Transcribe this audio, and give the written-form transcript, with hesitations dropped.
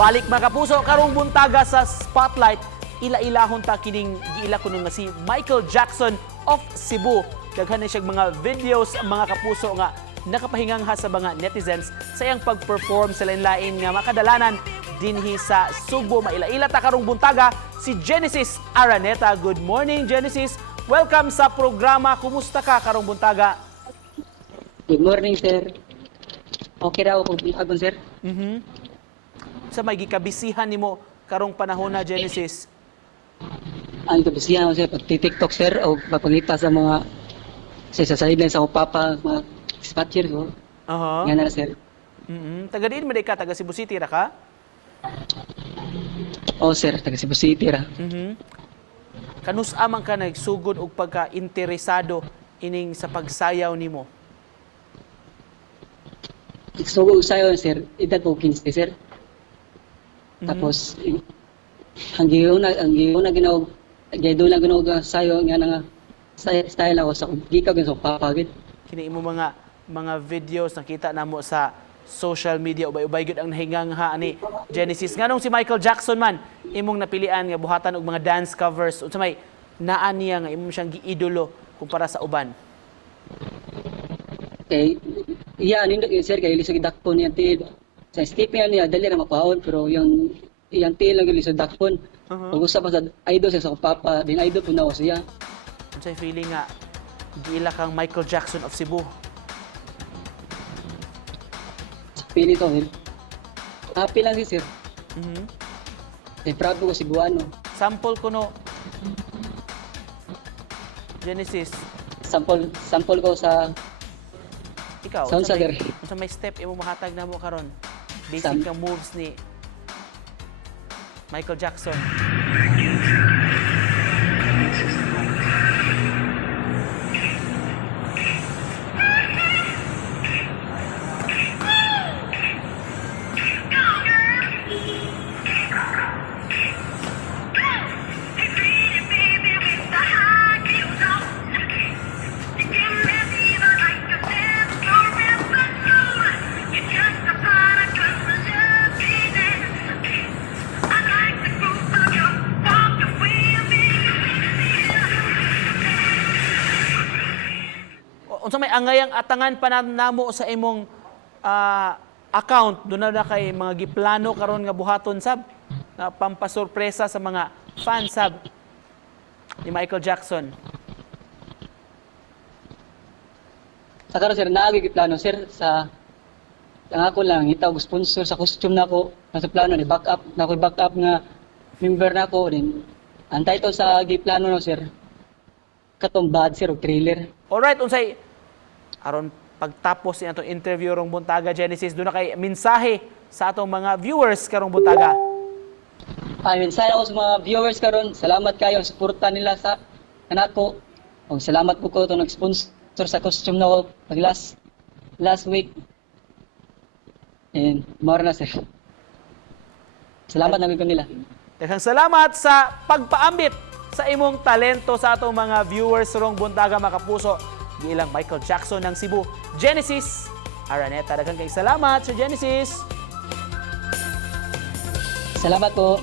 Balik mga kapuso, karong buntaga sa Spotlight, ila-ilahon ta kining giila kuno nga si Michael Jackson of Cebu. Daghan na siya mga videos mga kapuso nga nakapahingang ha sa mga netizens sa iyang pag-perform sa lain-lain nga makadalanan dinhi sa Subo. Maila-ila ta karong buntaga si Genesis Araneta. Good morning, Genesis. Welcome sa programa. Kumusta ka karong buntaga? Good morning, sir. Okay raw kung buntagon, sir. Sa may gikabisihan nimo karong panahon na, Genesis? Ang kabisihan ko, sir, pag-tiktok, sir, o pagpangita sa mga sa sideline sa upapa, mga dispatcher ko. Nga na, sir. Taga diin man ka, taga Cebu City ra ka? Oo, sir, taga Cebu City ra. Kanus amang ka nagsugod og pagka-interesado ining sa pagsayaw nimo? So, usayo, sir, edad ko 15, sir. Tapos, ang giuna ginawag, doon lang ginawag sayo, nga nga, style ako sa gikaw sa upapa. Kini imo mga videos nakita namo sa social media, ubay-ubay gyud ang nahingang ha ani Genesis. Nganong si Michael Jackson man imong napilian nga buhatan og mga dance covers unsa may naa niya nga imong siyang giidolo kumpara sa uban? Okay, iya nindo sir kay lisod dakpon niya tid. Sa step niya dali ra mapahon pero yung til lang lisod dakpon. Ug usa pa sa idol sa papa, din idol po na ako siya. Unsay feeling nga giila kang Michael Jackson of Cebu? Pili ko, sir. Happy lang si sir. Proud ko si Guano. Sample ko no. Genesis, Sample ko sa ikaw, Sound sa sir. unsa may step imo mahatag namo karon? Basic nga moves ni Michael Jackson. Unsa may angayang atangan pa namo sa imong account doon na kay mga giplano karon nga buhaton sab na pampasurpresa sa mga fans sab ni Michael Jackson? Sa karon sir naagi plano sir sa ang ako lang itaw sponsor sa costume nako nasa plano ni backup nako backup nga member nako din. Ang title sa giplano no sir katong bad sir og trailer. Alright, unsay aron pagtapos ni atong interview rong buntaga, Genesis, doon na kay mensahe sa atong mga viewers karong buntaga. Mensahe ako sa mga viewers karon. Salamat kayo ang suporta nila sa kanako. Og salamat po ko to nag-sponsor sa costume nako pag last week. And more na sir. Salamat namin ko nila. Daghang salamat sa pagpaambit sa imong talento sa atong mga viewers rong buntaga, mga kapuso. Giilang Michael Jackson ng Cebu, Genesis Araneta. Daghang kay salamat sa Genesis. Salamat po.